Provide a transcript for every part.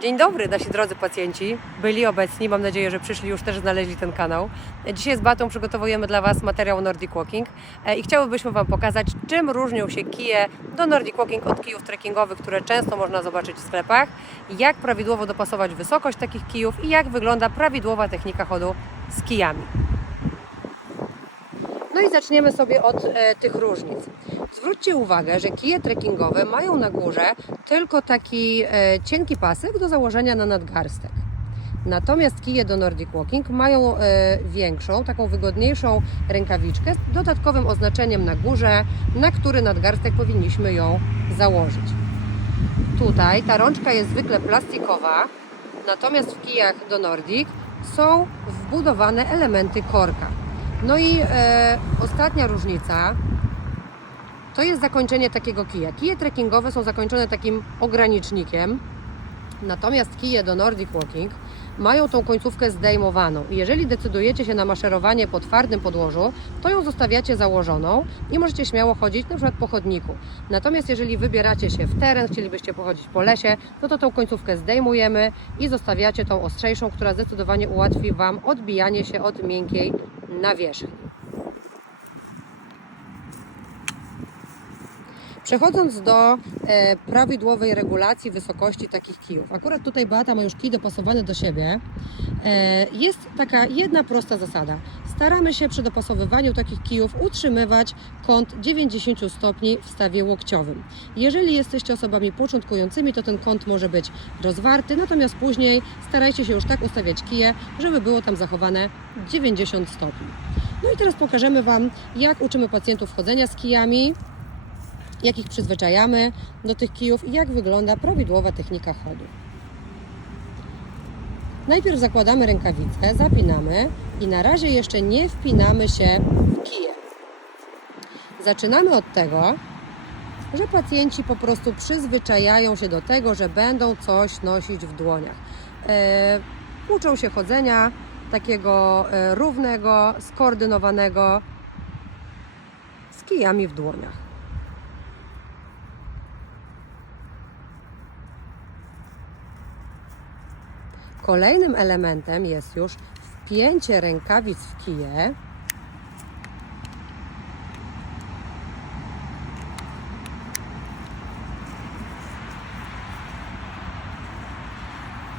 Dzień dobry, nasi drodzy pacjenci. Byli obecni, mam nadzieję, że przyszli już też znaleźli ten kanał. Dzisiaj z Batą przygotowujemy dla Was materiał Nordic Walking e, i chciałybyśmy Wam pokazać, czym różnią się kije do Nordic Walking od kijów trekkingowych, które często można zobaczyć w sklepach, jak prawidłowo dopasować wysokość takich kijów i jak wygląda prawidłowa technika chodu z kijami. No i zaczniemy sobie od e, tych różnic. Zwróćcie uwagę, że kije trekkingowe mają na górze tylko taki e, cienki pasek do założenia na nadgarstek. Natomiast kije do Nordic Walking mają e, większą, taką wygodniejszą rękawiczkę z dodatkowym oznaczeniem na górze, na który nadgarstek powinniśmy ją założyć. Tutaj ta rączka jest zwykle plastikowa, natomiast w kijach do Nordic są wbudowane elementy korka. No i e, ostatnia różnica to jest zakończenie takiego kija. Kije trekkingowe są zakończone takim ogranicznikiem, natomiast kije do Nordic Walking mają tą końcówkę zdejmowaną. Jeżeli decydujecie się na maszerowanie po twardym podłożu, to ją zostawiacie założoną i możecie śmiało chodzić na przykład po chodniku. Natomiast jeżeli wybieracie się w teren, chcielibyście pochodzić po lesie, no to tą końcówkę zdejmujemy i zostawiacie tą ostrzejszą, która zdecydowanie ułatwi Wam odbijanie się od miękkiej nawierzchni. Przechodząc do e, prawidłowej regulacji wysokości takich kijów. Akurat tutaj Beata ma już kij dopasowany do siebie. E, jest taka jedna prosta zasada. Staramy się przy dopasowywaniu takich kijów utrzymywać kąt 90 stopni w stawie łokciowym. Jeżeli jesteście osobami początkującymi, to ten kąt może być rozwarty, natomiast później starajcie się już tak ustawiać kije, żeby było tam zachowane 90 stopni. No i teraz pokażemy Wam, jak uczymy pacjentów chodzenia z kijami, jak ich przyzwyczajamy do tych kijów i jak wygląda prawidłowa technika chodu. Najpierw zakładamy rękawice, zapinamy i na razie jeszcze nie wpinamy się w kije. Zaczynamy od tego, że pacjenci po prostu przyzwyczajają się do tego, że będą coś nosić w dłoniach. E, uczą się chodzenia takiego e, równego, skoordynowanego z kijami w dłoniach. Kolejnym elementem jest już wpięcie rękawic w kije.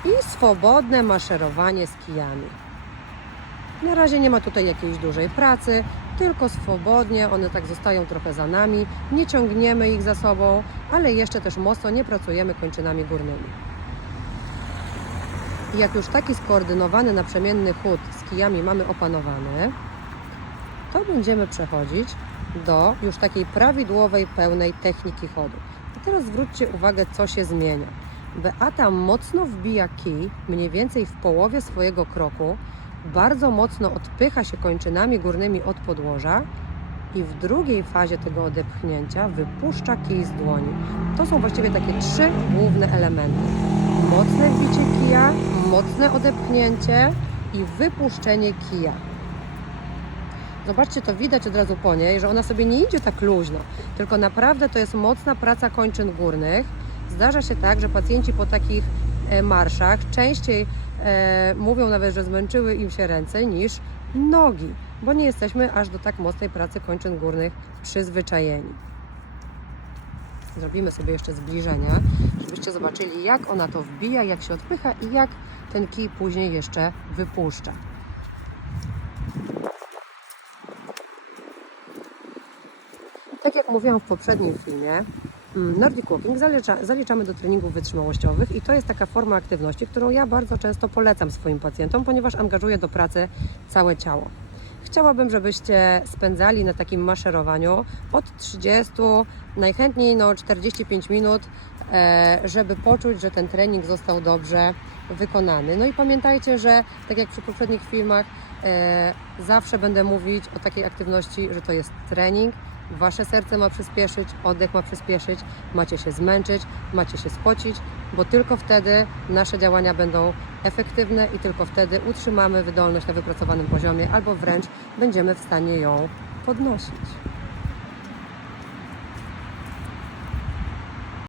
I swobodne maszerowanie z kijami. Na razie nie ma tutaj jakiejś dużej pracy, tylko swobodnie, one tak zostają trochę za nami, nie ciągniemy ich za sobą, ale jeszcze też mocno nie pracujemy kończynami górnymi. Jak już taki skoordynowany naprzemienny chód z kijami mamy opanowany, to będziemy przechodzić do już takiej prawidłowej, pełnej techniki chodu. I teraz zwróćcie uwagę, co się zmienia. Beata mocno wbija kij, mniej więcej w połowie swojego kroku, bardzo mocno odpycha się kończynami górnymi od podłoża i w drugiej fazie tego odepchnięcia wypuszcza kij z dłoni. To są właściwie takie trzy główne elementy. Mocne wbicie kija, mocne odepchnięcie i wypuszczenie kija. Zobaczcie, to widać od razu po niej, że ona sobie nie idzie tak luźno, tylko naprawdę to jest mocna praca kończyn górnych. Zdarza się tak, że pacjenci po takich e, marszach częściej e, mówią nawet, że zmęczyły im się ręce niż nogi, bo nie jesteśmy aż do tak mocnej pracy kończyn górnych przyzwyczajeni. Zrobimy sobie jeszcze zbliżenia, żebyście zobaczyli, jak ona to wbija, jak się odpycha i jak ten kij później jeszcze wypuszcza. Tak jak mówiłam w poprzednim filmie, mm, Nordic Walking zalicza, zaliczamy do treningów wytrzymałościowych i to jest taka forma aktywności, którą ja bardzo często polecam swoim pacjentom, ponieważ angażuje do pracy całe ciało. Chciałabym, żebyście spędzali na takim maszerowaniu od 30, najchętniej no 45 minut, e, żeby poczuć, że ten trening został dobrze wykonany. No i pamiętajcie, że tak jak przy poprzednich filmach, e, zawsze będę mówić o takiej aktywności, że to jest trening. Wasze serce ma przyspieszyć, oddech ma przyspieszyć, macie się zmęczyć, macie się spocić, bo tylko wtedy nasze działania będą efektywne i tylko wtedy utrzymamy wydolność na wypracowanym poziomie albo wręcz będziemy w stanie ją podnosić.